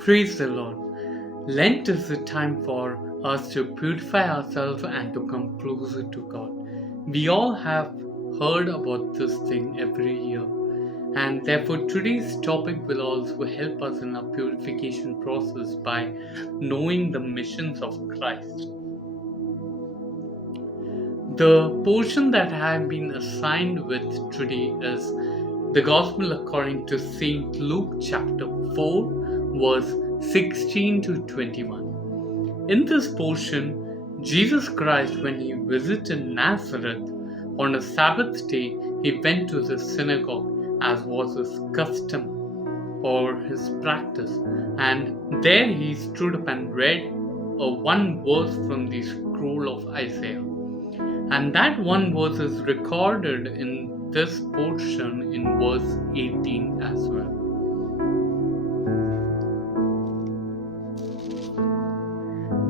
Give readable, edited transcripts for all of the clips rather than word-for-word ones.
Praise the Lord. Lent is the time for us to purify ourselves and to come closer to God. We all have heard about this thing every year, and therefore today's topic will also help us in our purification process by knowing the missions of Christ. The portion that I have been assigned with today is the Gospel according to St. Luke chapter 4, verse 16 to 21. In this portion, Jesus Christ, when he visited Nazareth on a Sabbath day, he went to the synagogue as was his custom or his practice, and there he stood up and read one verse from the scroll of Isaiah. And that one verse is recorded in this portion in verse 18 as well.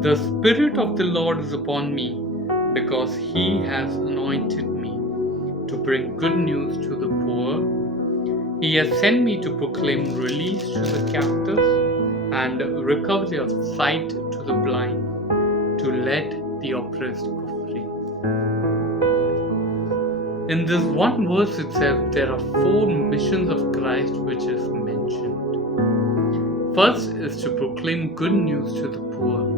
The Spirit of the Lord is upon me, because he has anointed me to bring good news to the poor. He has sent me to proclaim release to the captives and recovery of sight to the blind, to let the oppressed go free. In this one verse itself, there are 4 missions of Christ which is mentioned. First is to proclaim good news to the poor.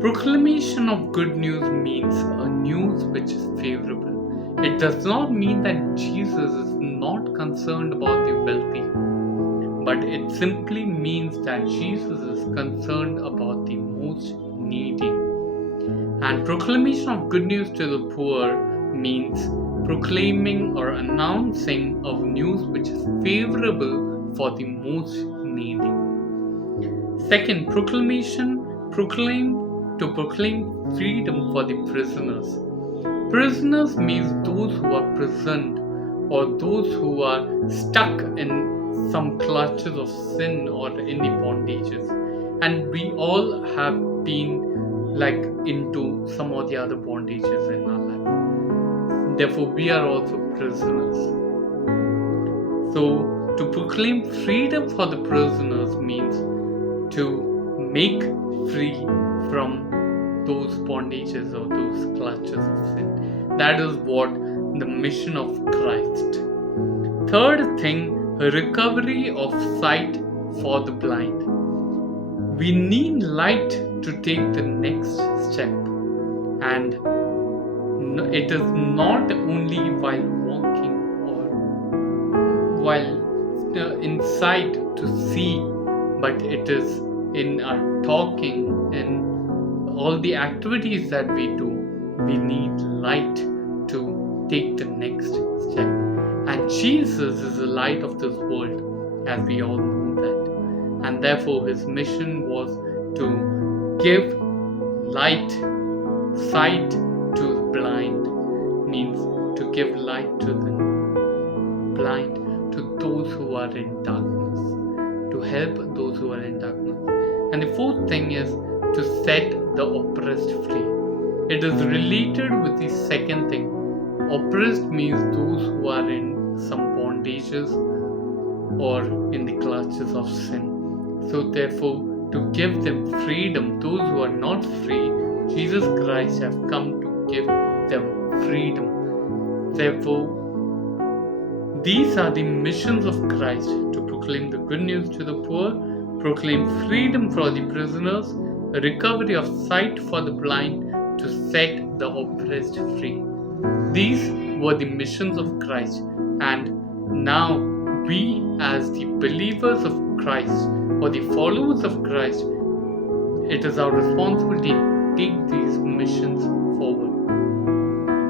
Proclamation of good news means a news which is favorable. It does not mean that Jesus is not concerned about the wealthy, but it simply means that Jesus is concerned about the most needy. And proclamation of good news to the poor means proclaiming or announcing of news which is favorable for the most needy. Second, to proclaim freedom for the prisoners. Prisoners means those who are prisoned or those who are stuck in some clutches of sin or any bondages. And we all have been into some of the other bondages in our life. Therefore, we are also prisoners. So, to proclaim freedom for the prisoners means to make free from those bondages or those clutches of sin. That is what the mission of Christ. Third thing, recovery of sight for the blind. We need light to take the next step, and it is not only while walking or while in sight to see, but it is in our talking, in all the activities that we do. We need light to take the next step. And Jesus is the light of this world, as we all know that. And therefore his mission was to give light, sight to the blind, means to give light to the blind, to those who are in darkness, to help those who are in darkness. And the fourth thing is to set the oppressed free. It is related with the second thing. Oppressed means those who are in some bondages or in the clutches of sin. So therefore, to give them freedom, those who are not free, Jesus Christ has come to give them freedom. Therefore, these are the missions of Christ: to proclaim the good news to the poor, proclaim freedom for the prisoners, recovery of sight for the blind, to set the oppressed free. These were the missions of Christ, and now we, as the believers of Christ or the followers of Christ, it is our responsibility to take these missions forward.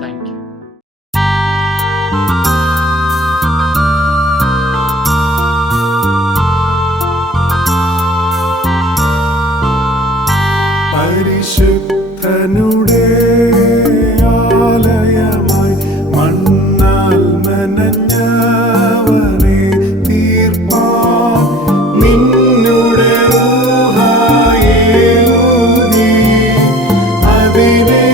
Thank you. പരിശുദ്ധനുടെ ആലയമായി മണ്ണാൽ മെനഞ്ഞവനെ തീർപ്പാൻ നിന്നുടെ റൂഹായെ ഊതി അതിനെ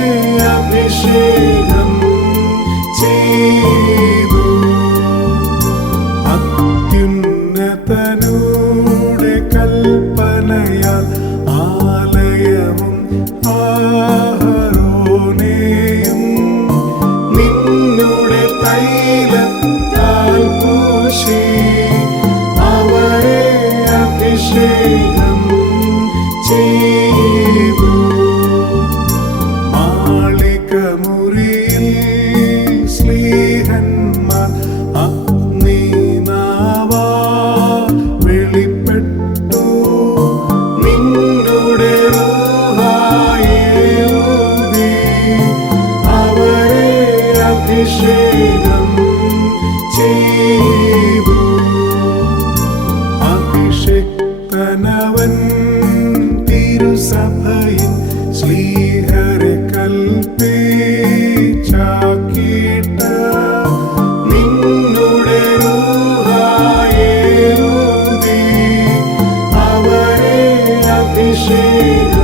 അഭിഷേകം ചെയ്തു. മാളികമുറിയിൽ സ്ലീഹന്മാർ അഗ്നിനാവാൽ വെളിപ്പെട്ടു. നിന്നുടെ റൂഹായേയൂതി അവരെ അഭിഷേകം ചെയ്തു. അഭിഷിക്തനവൻ തിരുസഭയിൽ ശ്ലീഹരെ കൽപ്പിച്ചാക്കിയിട്ട് നിന്നുടെ റൂഹായേയൂതി അവരെ അഭിഷേകം